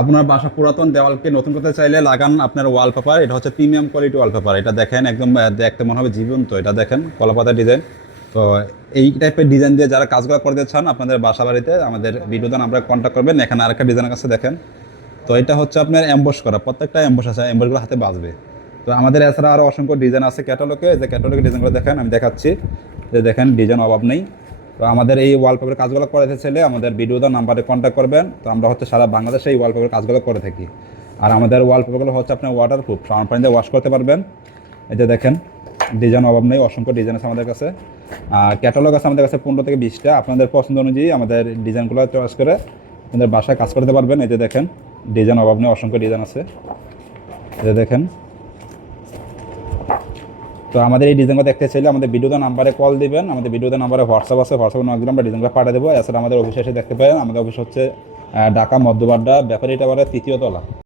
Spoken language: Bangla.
আপনার বাসা পুরাতন দেওয়ালকে নতুন করতে চাইলে লাগান আপনার ওয়ালপেপার। এটা হচ্ছে প্রিমিয়াম কোয়ালিটি ওয়ালপেপার। এটা দেখেন একদম দেখতে মনে হবে জীবন্ত। এটা দেখেন কলাপাতা ডিজাইন। তো এই টাইপের ডিজাইন দিয়ে যারা কাজগুলো করতে চান আপনাদের বাসা বাড়িতে আমাদের ভিডিওতে আমরা কন্ট্যাক্ট করবেন। এখানে আরেকটা ডিজাইনের কাছে দেখেন। তো এটা হচ্ছে আপনার অ্যাম্বস করা, প্রত্যেকটা অ্যাম্বস আছে, অ্যাম্বসগুলো হাতে বাজবে। তো আমাদের এছাড়া আরও অসংখ্য ডিজাইন আছে ক্যাটালগে। যে ক্যাটালগে ডিজাইনগুলো দেখেন, আমি দেখাচ্ছি। যে দেখেন ডিজাইন অভাব নেই। তো আমাদের এই ওয়ালপেপার কাজগুলো করাতে চাইলে আমাদের ভিডিওতে নাম্বারে কন্ট্যাক্ট করবেন। তো আমরা হচ্ছে সারা বাংলাদেশে এই ওয়ালপেপার কাজগুলো করে থাকি। আর আমাদের ওয়ালপেপারগুলো হচ্ছে আপনার ওয়াটারপ্রুফ, সাবান পানি দিয়ে ওয়াশ করতে পারবেন। এই যে দেখেন ডিজাইন অভাব নেই, অসংখ্য ডিজাইন আছে আমাদের কাছে। আর ক্যাটালগ আছে আমাদের কাছে 15 থেকে 20টা। আপনাদের পছন্দ অনুযায়ী আমাদের ডিজাইনগুলো চয়েস করে আপনাদের বাসায় কাজ করতে পারবেন। এই যে দেখেন ডিজাইন অভাব নেই, অসংখ্য ডিজাইন আছে। এই যে দেখেন। তো আমাদের এই ডিজাইনগুলো দেখতে চাইলে আমাদের ভিডিওতে নাম্বারে কল দিবেন। আমাদের ভিডিওতে নাম্বারে হোয়াটসঅ্যাপ আছে, হোয়াটসঅ্যাপে নক দিলে আমরা ডিজাইনগুলো পাঠিয়ে দেবো। এছাড়া আমাদের অফিসে এসে দেখতে পারেন। আমাদের অফিস হচ্ছে ঢাকা মধ্যবাড্ডা ব্যাপারী টাওয়ারের 3য় তলা।